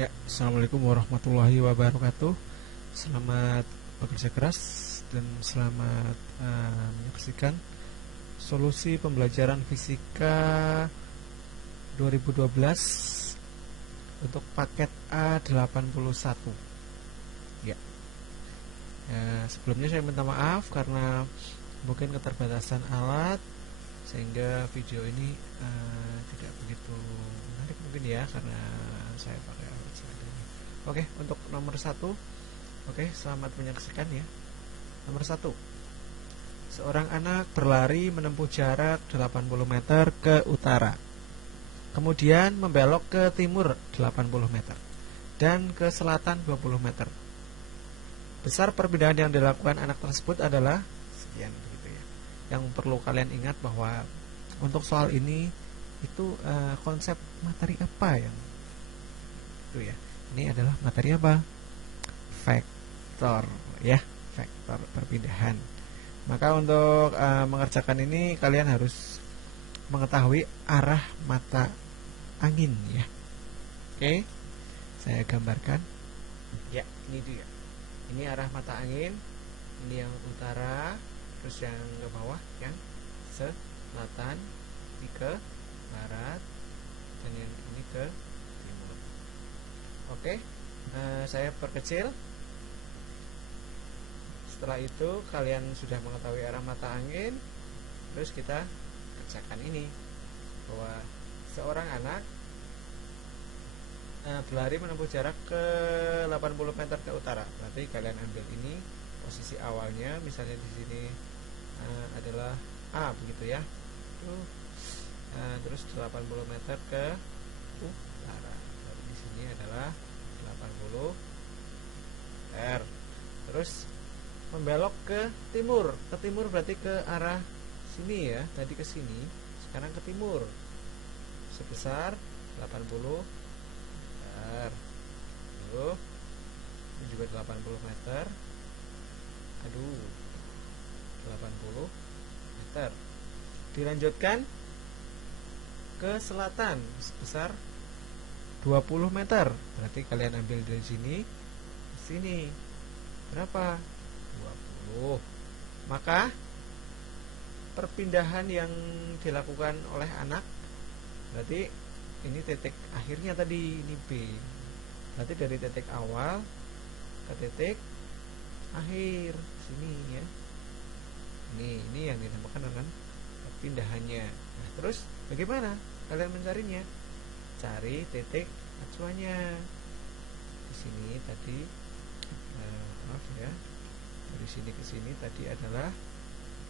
Ya, assalamualaikum warahmatullahi wabarakatuh. Selamat bekerja keras dan selamat menyaksikan solusi pembelajaran fisika 2012 untuk paket A81. Ya, sebelumnya saya minta maaf karena mungkin keterbatasan alat sehingga video ini tidak begitu menarik mungkin ya, karena saya pakai alat seadanya. Oke, untuk nomor 1. Oke, selamat menyaksikan ya. Nomor 1. Seorang anak berlari menempuh jarak 80 meter ke utara, kemudian membelok ke timur 80 meter dan ke selatan 20 meter. Besar perpindahan yang dilakukan anak tersebut adalah sekian, begitu ya. Yang perlu kalian ingat bahwa untuk soal ini itu konsep materi apa yang itu ya. Ini adalah materi apa? Vektor ya, vektor perpindahan. Maka untuk mengerjakan ini kalian harus mengetahui arah mata angin ya. Oke, saya gambarkan. Ya, ini dia. Ini arah mata angin. Ini yang utara, terus yang ke bawah yang selatan, ini ke barat, dan yang ini ke timur. Oke, saya perkecil. Setelah itu kalian sudah mengetahui arah mata angin. Terus kita kerjakan ini, bahwa seorang anak berlari menempuh jarak ke 80 meter ke utara. Berarti kalian ambil ini posisi awalnya, misalnya di sini adalah A, begitu ya. Terus 80 meter ke utara. Berarti di sini adalah 80 meter. Terus membelok ke timur. Ke timur berarti ke arah sini ya. Tadi ke sini, sekarang ke timur. Sebesar 80 meter. Tuh. Ini juga 80 meter. 80 meter. Dilanjutkan ke selatan sebesar 20 meter. Berarti kalian ambil dari sini ke sini. Berapa? 20. Maka perpindahan yang dilakukan oleh anak, berarti ini titik akhirnya tadi, ini B. Berarti dari titik awal ke titik akhir sini ya. Ini yang dinamakan dengan perpindahannya. Nah, terus bagaimana kalian mencarinya? Cari titik acuannya. Di sini tadi maaf ya. Dari sini ke sini tadi adalah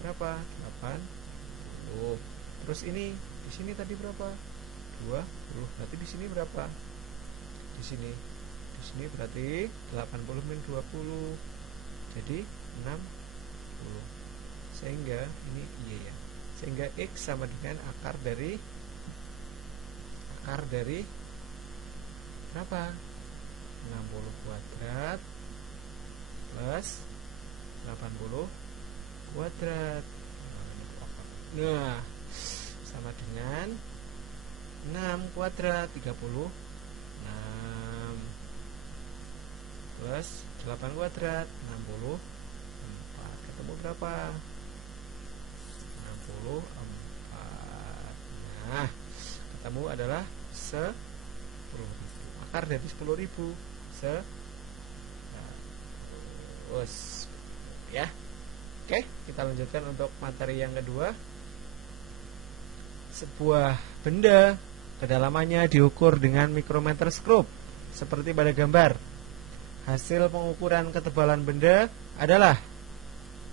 berapa? 80. Terus ini di sini tadi berapa? 20. Berarti di sini berapa? Di sini berarti 80 min 20. Jadi 60. Sehingga ini iya ya. Sehingga X sama dengan akar dari berapa? 60 kuadrat plus 80 kuadrat. Nah, sama dengan 6 kuadrat 36 plus 8 kuadrat 64. Ketemu berapa? 64. Nah, ketemu adalah 10.000. Akar dari 10.000 100 ya. Oke, kita lanjutkan untuk materi yang kedua. Sebuah benda kedalamannya diukur dengan mikrometer skrup seperti pada gambar. Hasil pengukuran ketebalan benda adalah.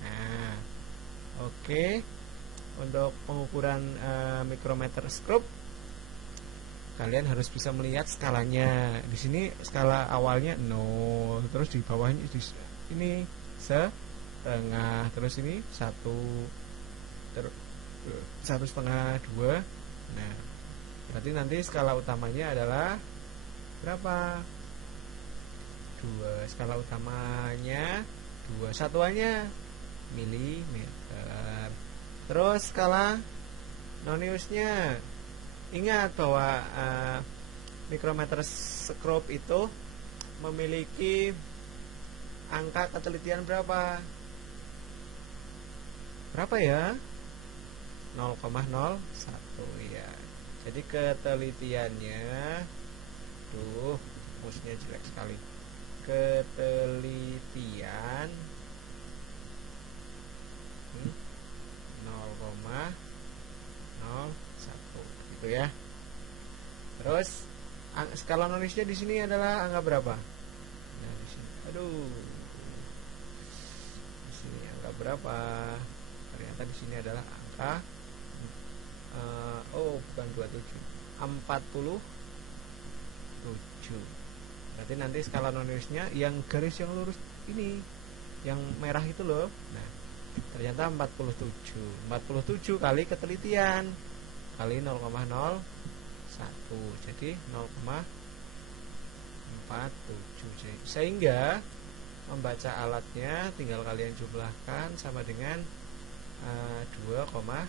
Nah, oke. Untuk pengukuran mikrometer skrup, kalian harus bisa melihat skalanya. Di sini skala awalnya 0, terus di bawahnya ini setengah, terus ini 1,5, 2. Nah, berarti nanti skala utamanya adalah berapa? 2. Skala utamanya 2, satuannya milimeter. Terus skala noniusnya, ingat bahwa Micrometer scope itu memiliki angka ketelitian berapa? Berapa ya? 0,01 ya. Jadi ketelitiannya, mouse-nya jelek sekali. Ketelitian 0,01 gitu ya. Terus skala nulisnya di sini adalah angka berapa? Nah, di sini. Di sini angka berapa? Ternyata di sini adalah angka bukan 27. 47. Berarti nanti skala nulisnya yang garis yang lurus ini, yang merah itu loh. Nah, ternyata 47. 47 kali ketelitian kali 0,01. Jadi 0,47. Sehingga membaca alatnya tinggal kalian jumlahkan sama dengan 2,47.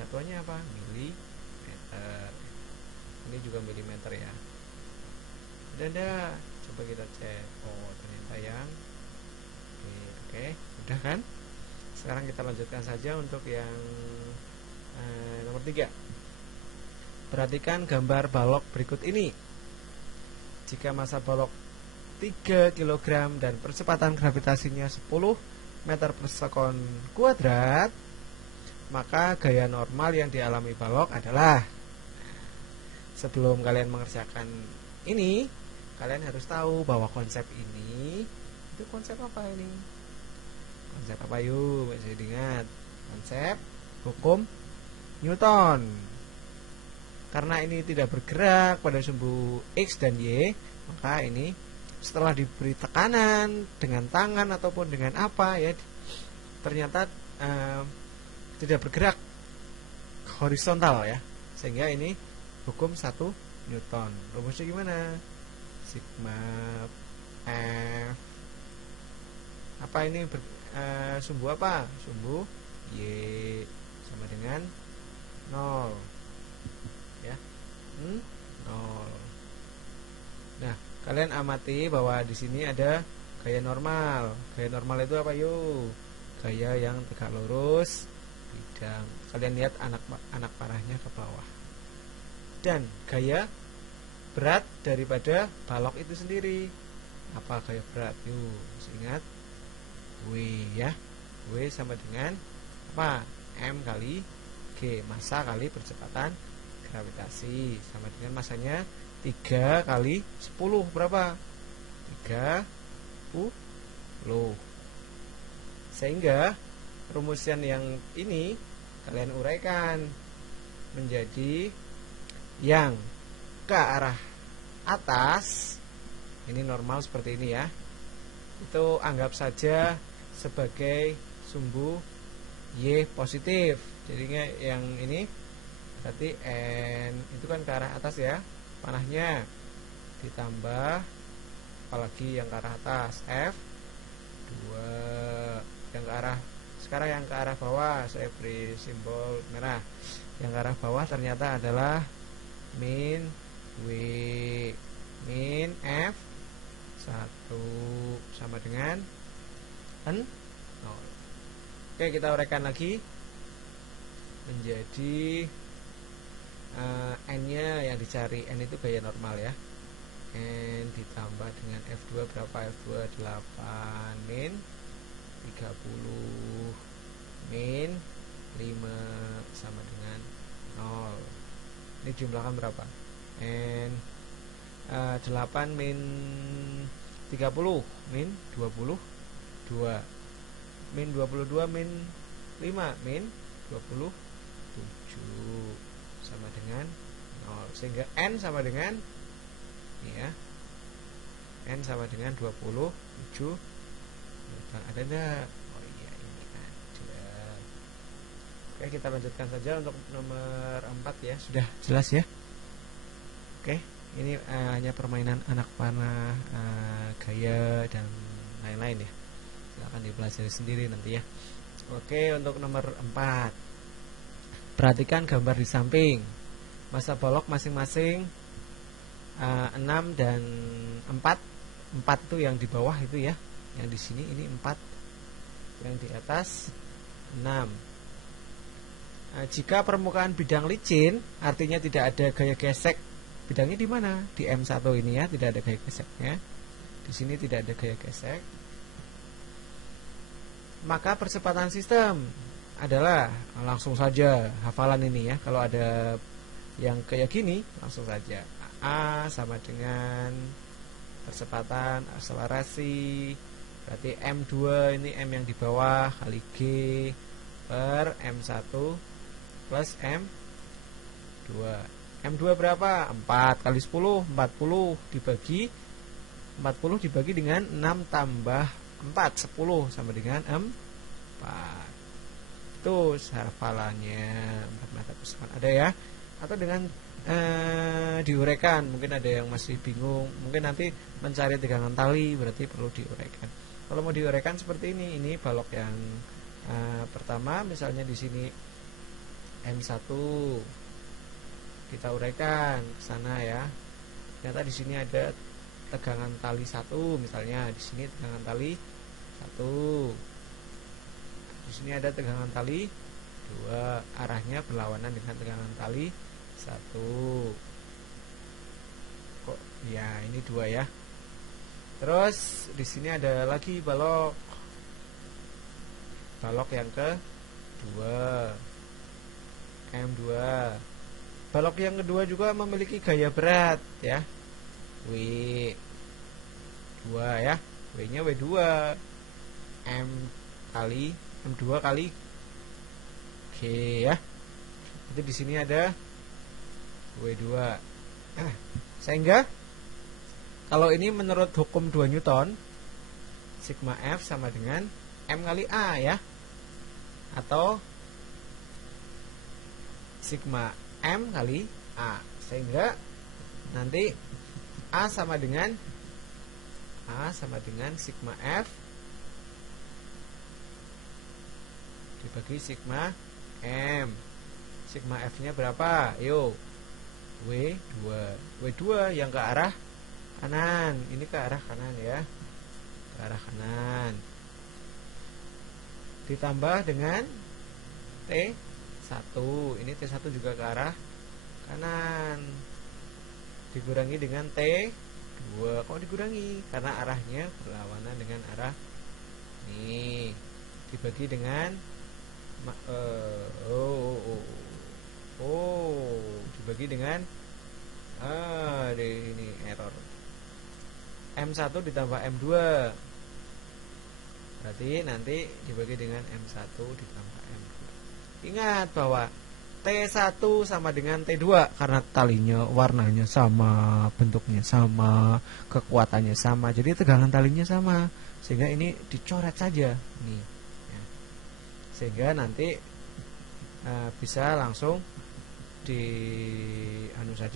Satuannya apa? Milimeter. Ini juga milimeter ya. Udah, coba kita cek. Oh, ternyata yang Oke, udah kan? Sekarang kita lanjutkan saja untuk yang nomor 3. Perhatikan gambar balok berikut ini. Jika massa balok 3 kg dan percepatan gravitasinya 10 meter per sekon kuadrat, maka gaya normal yang dialami balok adalah. Sebelum kalian mengerjakan ini, kalian harus tahu bahwa konsep ini itu konsep apa ini? Konsep apa yuk? Bisa diingat. Konsep hukum Newton. Karena ini tidak bergerak pada sumbu X dan Y, maka ini setelah diberi tekanan dengan tangan ataupun dengan apa ya, ternyata tidak bergerak horizontal ya. Sehingga ini hukum 1 Newton. Rumusnya gimana? Sigma F apa ini sumbu apa? Sumbu Y sama dengan 0 ya. 0. Nah, kalian amati bahwa di sini ada gaya normal. Gaya normal itu apa yuk? Gaya yang tegak lurus bidang. Kalian lihat anak panahnya ke bawah. Dan gaya berat daripada balok itu sendiri. Apa gaya berat? Yuk, ingat W ya. W sama dengan apa? M kali G, massa kali percepatan gravitasi, sama dengan massanya 3 kali 10 berapa? 30. Sehingga rumusan yang ini kalian uraikan menjadi yang ke arah atas, ini normal seperti ini ya, itu anggap saja sebagai sumbu Y positif. Jadinya yang ini berarti N itu kan ke arah atas ya, panahnya ditambah apalagi yang ke arah atas F 2, yang ke arah sekarang yang ke arah bawah saya beri simbol merah. Yang ke arah bawah ternyata adalah min W min F 1 sama dengan N 0. Oke, kita uraikan lagi menjadi N-nya yang dicari. N itu gaya normal ya. N ditambah dengan F2 berapa? F2 8 min 30 min 5 sama dengan 0. Ini jumlahkan berapa? N 8 min 30 min 22 min 22 min 5 min 27 sama dengan 0. Sehingga N sama dengan ini ya, N sama dengan 27. Ada enggak? Oh iya, ini ada. Oke, kita lanjutkan saja untuk nomor 4 ya. Sudah jelas ya? Oke, ini hanya permainan anak panah, gaya dan lain-lain ya. Silahkan dipelajari sendiri nanti ya. Oke, untuk nomor 4, perhatikan gambar di samping. masa balok masing-masing 6 dan 4. 4 itu yang di bawah itu ya, yang di sini ini 4, yang di atas 6. Jika permukaan bidang licin, artinya tidak ada gaya gesek. Bidangnya di mana? Di M1 ini ya, tidak ada gaya geseknya. Di sini tidak ada gaya gesek. Maka percepatan sistem adalah langsung saja hafalan ini ya. Kalau ada yang kayak gini, langsung saja A sama dengan percepatan akselerasi, berarti M2 ini M yang di bawah kali G per M1 plus M2. M2 berapa? 4 kali 10, 40 dibagi dengan 6 tambah 4, 10 sama dengan 4. Itu hafalannya 4 mata percepatan. Ada ya? Atau dengan diuraikan, mungkin ada yang masih bingung, mungkin nanti mencari tegangan tali, berarti perlu diuraikan. Kalau mau diuraikan seperti ini balok yang pertama, misalnya di sini M1, kita uraikan ke sana ya. Ternyata di sini ada tegangan tali 1, misalnya di sini tegangan tali 1. Di sini ada tegangan tali 2, arahnya berlawanan dengan tegangan tali 1. Kok ya ini 2 ya. Terus di sini ada lagi balok yang ke-2, M2. Balok yang kedua juga memiliki gaya berat ya, W2 ya, W-nya W2, M2 kali G ya. Jadi di sini ada W2. Sehingga kalau ini menurut hukum 2 Newton, sigma F sama dengan M kali A ya, atau sigma M kali A. Sehingga nanti A sama dengan sigma F dibagi sigma M. Sigma F-nya berapa? Yuk, W2 yang ke arah kanan. Ini ke arah kanan ya, ke arah kanan. Ditambah dengan T1. Ini T1 juga ke arah kanan. Dikurangi dengan T2. Kok dikurangi? Karena arahnya berlawanan dengan arah ini. Dibagi dengan dibagi dengan ini error. M1 ditambah M2, berarti nanti dibagi dengan M1 ditambah M2. Ingat bahwa T1 sama dengan T2 karena talinya warnanya sama, bentuknya sama, kekuatannya sama, jadi tegangan talinya sama, sehingga ini dicoret saja nih ya. Sehingga nanti bisa langsung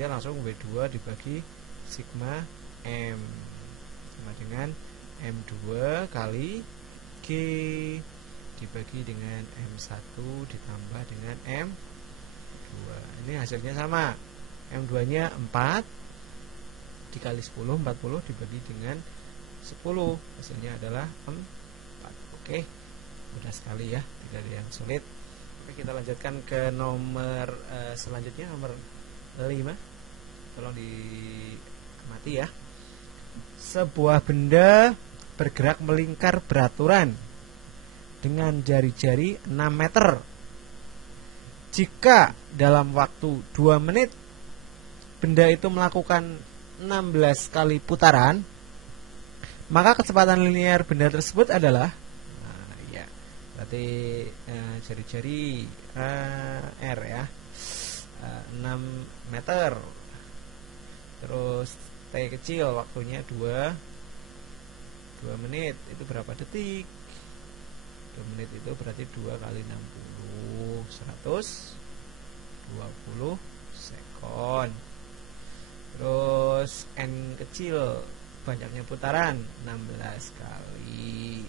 langsung W2 dibagi sigma M sama dengan M2 kali G dibagi dengan M1 ditambah dengan M2. Ini hasilnya sama. M2 nya 4 dikali 10, 40 dibagi dengan 10, hasilnya adalah 4. Oke, mudah sekali ya, tidak ada yang sulit. Oke, kita lanjutkan ke nomor selanjutnya, nomor 5. Tolong diamati ya. Sebuah benda bergerak melingkar beraturan dengan jari-jari 6 meter. Jika dalam waktu 2 menit benda itu melakukan 16 kali putaran, maka kecepatan linear benda tersebut adalah berarti jari-jari R ya, 6 meter. Terus T kecil waktunya 2 menit, itu berapa detik? 2 menit itu berarti 2 kali 60, 120 sekon. Terus N kecil, banyaknya putaran 16 kali.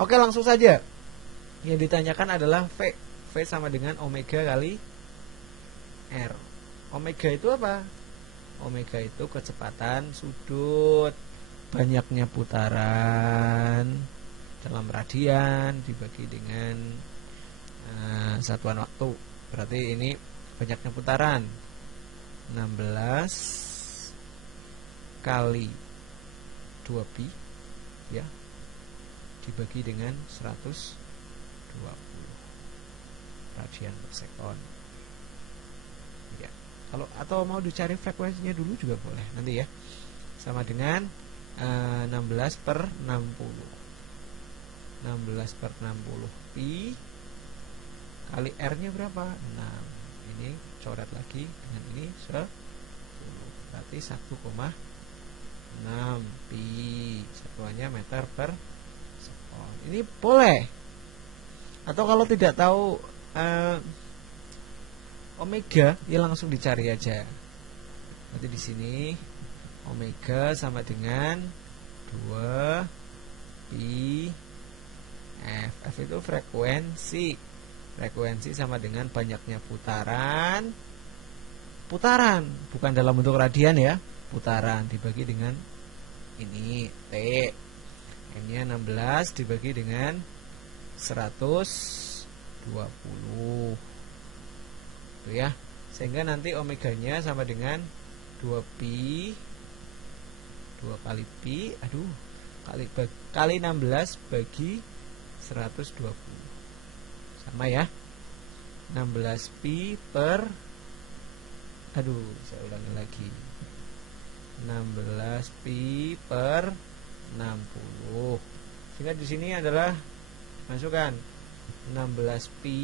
Oke, langsung saja. Yang ditanyakan adalah V. V sama dengan omega kali R. Omega itu apa? Omega itu kecepatan sudut, banyaknya putaran dalam radian dibagi dengan satuan waktu. Berarti ini banyaknya putaran 16 kali 2pi ya, dibagi dengan 120 radian per sekon ya. Kalau atau mau dicari frekuensinya dulu juga boleh nanti ya. Sama dengan 16 per 60. 16 per 60 pi kali R nya berapa? 6. Ini coret lagi dengan ini 10. Berarti 1,6 pi. Satuannya meter per sekon. Ini boleh. Atau kalau tidak tahu omega, ya langsung dicari aja. Nanti di sini omega sama dengan 2 pi F. F itu frekuensi. Frekuensi sama dengan banyaknya putaran. Putaran, bukan dalam bentuk radian ya. Putaran dibagi dengan ini T. M-nya 16 dibagi dengan 120. Itu ya. Sehingga nanti omeganya sama dengan 2 pi 2 kali pi, kali 16 bagi 120. Sama ya. 16 pi per saya ulangi lagi. 16 pi per 60. Sehingga di sini adalah masukkan 16 pi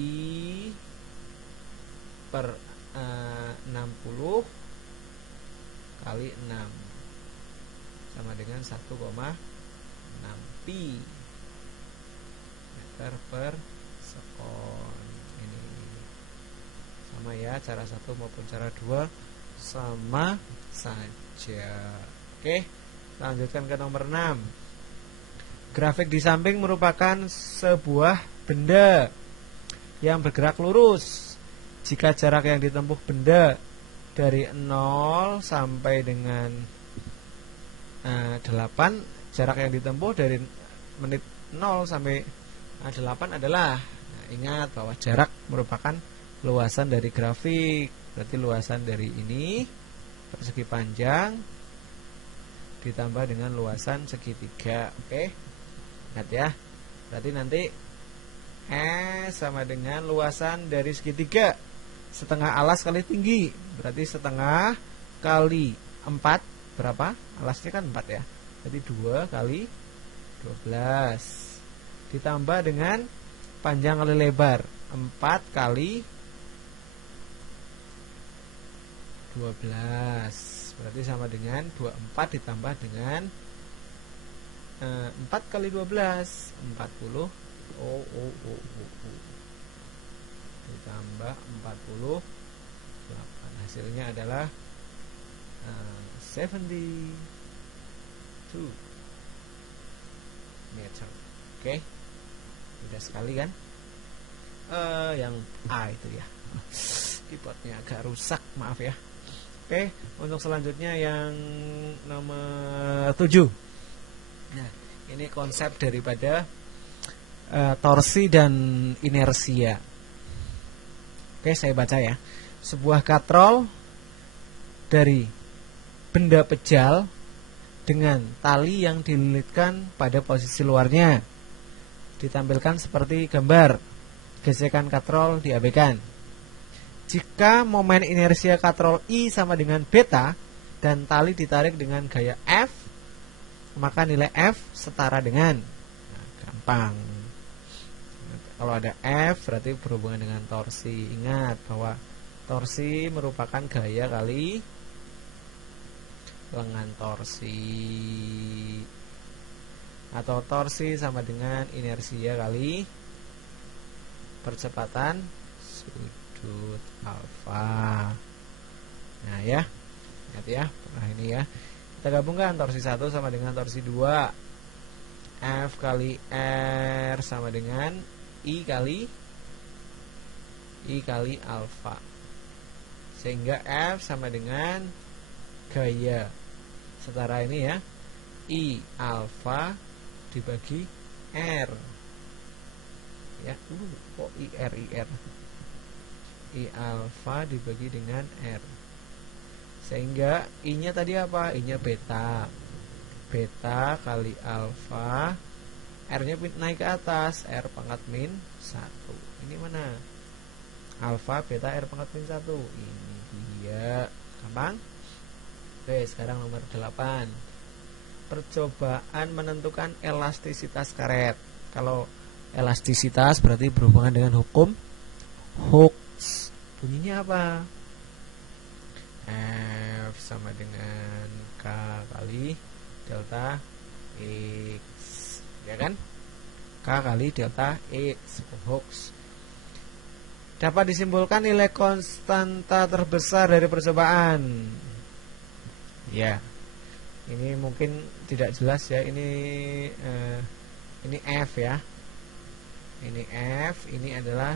per 60 kali 6 sama dengan 1,6 pi meter per sekon. Ini sama ya, cara 1 maupun cara 2 sama saja. Oke, lanjutkan ke nomor 6. Grafik di samping merupakan sebuah benda yang bergerak lurus. Jika jarak yang ditempuh benda dari 0 sampai dengan 8, jarak yang ditempuh dari menit 0 sampai 8 adalah, ingat bahwa jarak merupakan luasan dari grafik. Berarti luasan dari ini persegi panjang ditambah dengan luasan segitiga. Oke, ingat ya. Berarti nanti S sama dengan luasan dari segitiga setengah alas kali tinggi. Berarti setengah kali 4 berapa? Alasnya kan 4 ya. Jadi 2 kali 12 ditambah dengan panjang kali lebar 4 kali 12. Berarti sama dengan 24 ditambah dengan 4 kali 12 40 ditambah 48. Hasilnya adalah 72 meter. Oke, mudah sekali kan? Yang A itu ya, keyboardnya agak rusak, maaf ya. Oke, untuk selanjutnya yang nomor 7. Nah, ini konsep daripada torsi dan inersia. Oke, saya baca ya. Sebuah katrol dari benda pejal dengan tali yang dililitkan pada posisi luarnya. Ditampilkan seperti gambar. Gesekan katrol diabaikan. Jika momen inersia katrol I sama dengan beta dan tali ditarik dengan gaya F, maka nilai F setara dengan, gampang. Kalau ada F berarti berhubungan dengan torsi. Ingat bahwa torsi merupakan gaya kali lengan torsi, atau torsi sama dengan inersia kali percepatan sudut alfa. Nah ya, ingat ya. Nah ini ya, kita gabungkan torsi 1 sama dengan torsi 2. F kali R sama dengan I kali I kali alfa. Sehingga F sama dengan gaya. Setara ini ya, I alfa dibagi R. Ya, kok IR. I alfa dibagi dengan R. Sehingga I-nya tadi apa? I-nya beta. Beta kali alfa, R-nya naik ke atas, R pangkat min 1. Ini mana? Alfa, beta, R pangkat min 1. Ini dia. Gampang? Oke, sekarang nomor 8. Percobaan menentukan elastisitas karet. Kalau elastisitas berarti berhubungan dengan hukum Hooke. Bunyinya apa? F sama dengan K kali delta X, ya kan? K kali delta X, Hooke. Dapat disimpulkan nilai konstanta terbesar dari percobaan. Ya, ini mungkin tidak jelas ya. Ini F ya. Ini F, ini adalah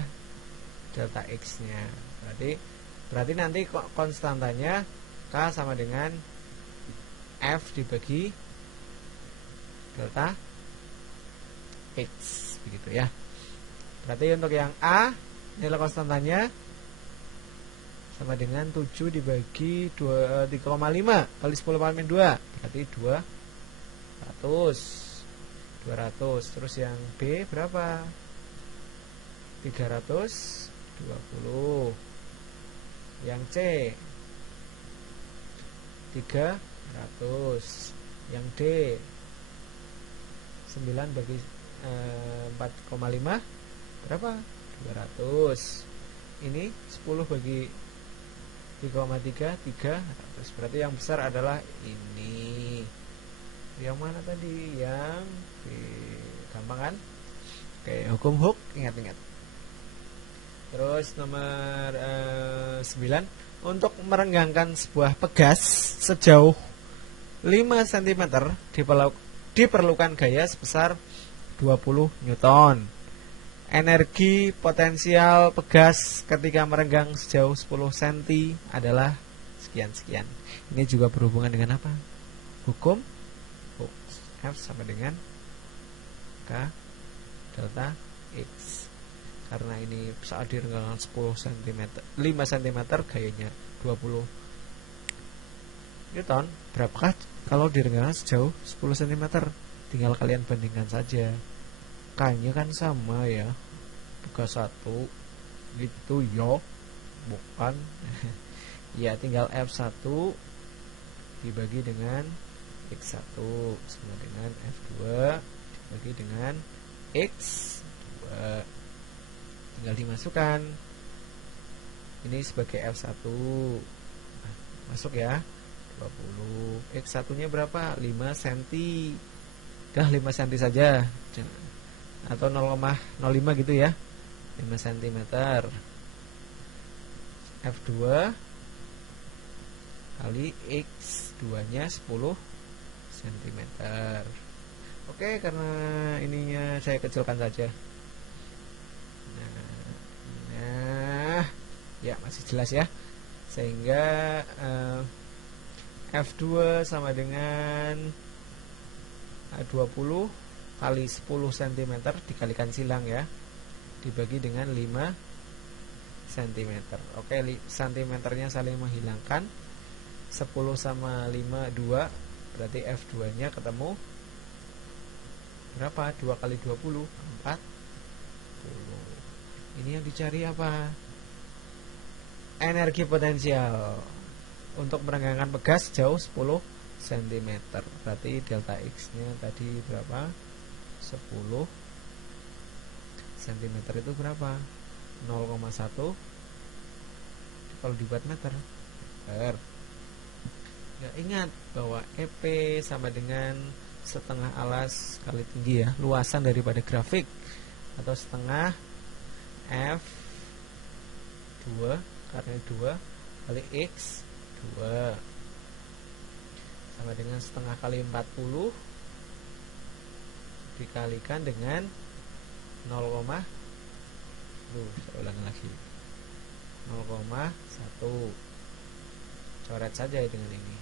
delta X-nya. Berarti nanti konstantanya K sama dengan F dibagi delta X, begitu ya. Berarti untuk yang A, nilai konstantanya sama dengan 7 dibagi 3,5 kali 10 pangkat min 2, berarti 200. Terus yang B berapa? 320. Yang C 300. Yang D 9 bagi 4,5 berapa? 200. Ini 10 bagi 3,3 300. Berarti yang besar adalah ini. Yang mana tadi? Yang B. Gampang kan? Oke, hukum Hooke, ingat-ingat. Terus nomor 9, untuk merenggangkan sebuah pegas sejauh 5 cm diperlukan gaya sebesar 20 Newton. Energi potensial pegas ketika merenggang sejauh 10 cm adalah sekian-sekian. Ini juga berhubungan dengan apa? Hukum Hooke. F sama dengan K delta X. Karena ini saat direnggang 10 cm, 5 cm gayanya 20 Newton. Berapakah kalau direnggang sejauh 10 cm? Tinggal kalian bandingkan saja. K-nya kan sama ya, buka 1 gitu yo, bukan. Ya, tinggal F1 dibagi dengan X1 sama dengan F2 dibagi dengan X2. Tinggal dimasukkan. Ini sebagai F1. Nah, masuk ya. 20. X1 nya berapa? 5 cm. Dah 5 cm saja. Atau 0,05 gitu ya. 5 cm. F2 kali X2 nya 10 cm. Oke, karena ininya saya kecilkan saja. Nah, ya masih jelas ya. Sehingga F2 sama dengan 20 kali 10 cm dikalikan silang ya, dibagi dengan 5 cm. Oke, cm-nya saling menghilangkan. 10 sama 5 2, berarti F2 nya ketemu berapa? 2 kali 20 40. Ini yang dicari apa? Energi potensial untuk merenggangkan pegas jauh 10 cm. Berarti delta X nya tadi berapa? 10 cm itu berapa? 0,1 kalau dibuat meter. Ya, ingat bahwa EP sama dengan setengah alas kali tinggi ya, luasan daripada grafik, atau setengah F2 karena 2 kali X2 sama dengan setengah kali 40 dikalikan dengan 0, saya ulangi lagi, 0,1. Coret saja dengan ini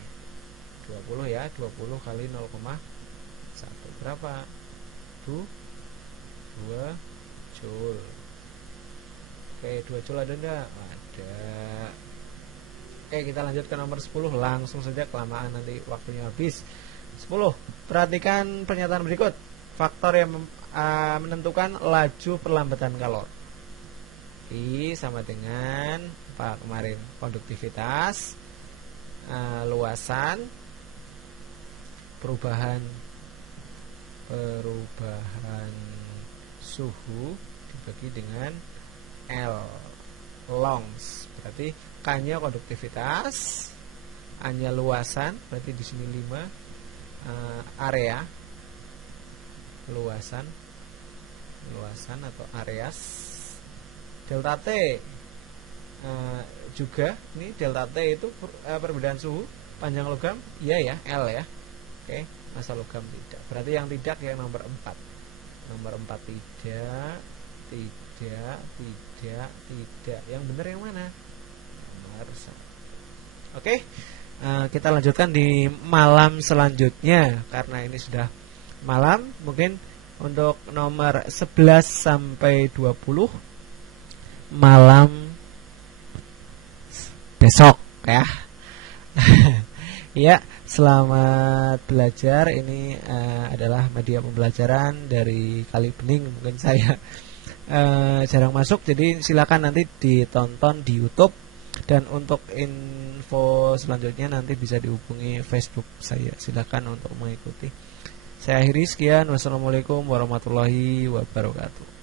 20 ya, 20 kali 0,1 berapa? 2 joule. Oke, 2 joule ada enggak? Ada. Oke, kita lanjut ke nomor 10. Langsung saja, kelamaan nanti waktunya habis. 10. Perhatikan pernyataan berikut. Faktor yang menentukan laju perlambatan kalor. I sama dengan apa kemarin? Konduktivitas, luasan, perubahan suhu dibagi dengan L, longs. Berarti K-nya konduktivitas, A-nya luasan, berarti di sini 5, area, luasan atau areas. Delta T juga, ini delta T itu perbedaan suhu panjang logam, iya ya, L ya. Oke, massa logam tidak. Berarti yang tidak yang nomor 4. Nomor 4 tidak. Yang benar yang mana? Nomor 1. Oke, kita lanjutkan di malam selanjutnya. Karena ini sudah malam, mungkin untuk nomor 11 sampai 20 malam besok ya. Ya, selamat belajar. Ini adalah media pembelajaran dari Kali Bening. Mungkin saya jarang masuk, jadi silakan nanti ditonton di YouTube. Dan untuk info selanjutnya nanti bisa dihubungi Facebook saya. Silakan untuk mengikuti. Saya akhiri, sekian. Wassalamualaikum warahmatullahi wabarakatuh.